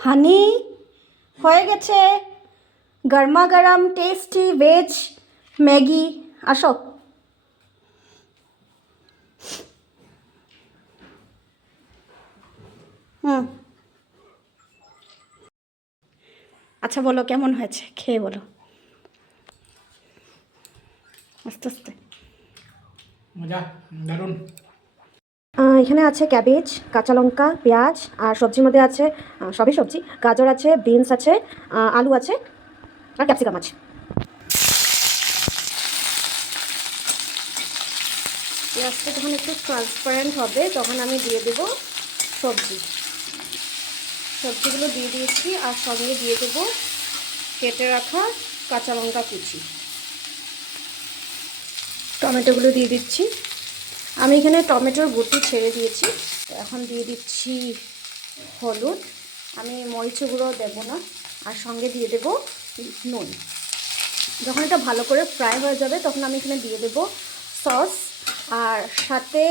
হানি হয়ে গেছে গরমা গরম টেস্টি ভেজ ম্যাগি। আসো। আচ্ছা বলো কেমন হয়েছে, খেয়ে বলো আস্তে আস্তে। মজা, দারুণ। এখানে আছে ক্যাবেজ, কাঁচা লঙ্কা, পেঁয়াজ, আর সবজির মধ্যে আছে সবই সবজি, গাজর আছে, বিনস আছে, আলু আছে, আর ক্যাপসিকাম আছে। পেঁয়াজটা যখন একটু ট্রান্সপারেন্ট হবে তখন আমি দিয়ে দেবো সবজি। সবজিগুলো দিয়ে দিয়েছি আর সঙ্গে দিয়ে দেবো কেটে রাখা কাঁচা লঙ্কা কুচি। টমেটোগুলো দিয়ে দিচ্ছি। আমি এখানে টমেটোর গুটি ছেড়ে দিয়েছি। এখন দিয়ে দিচ্ছি হলুদ, আমি মরিচের গুঁড়ো দেবো না, আর সঙ্গে দিয়ে দেবো নুন। যখন এটা ভালো করে ফ্রাই হয়ে যাবে তখন আমি এখানে দিয়ে দেবো সস, আর সাথে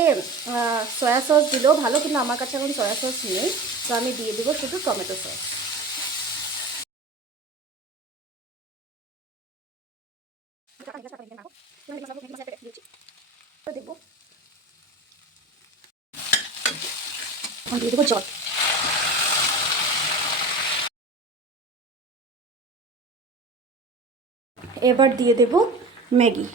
সয়া সস দিলেও ভালো, কিন্তু আমার কাছে এখন সয়া সস নেই, তো আমি দিয়ে দেবো শুধু টমেটো সস। দেবো দিয়ে দেবো জল। এবার দিয়ে দেব ম্যাগি।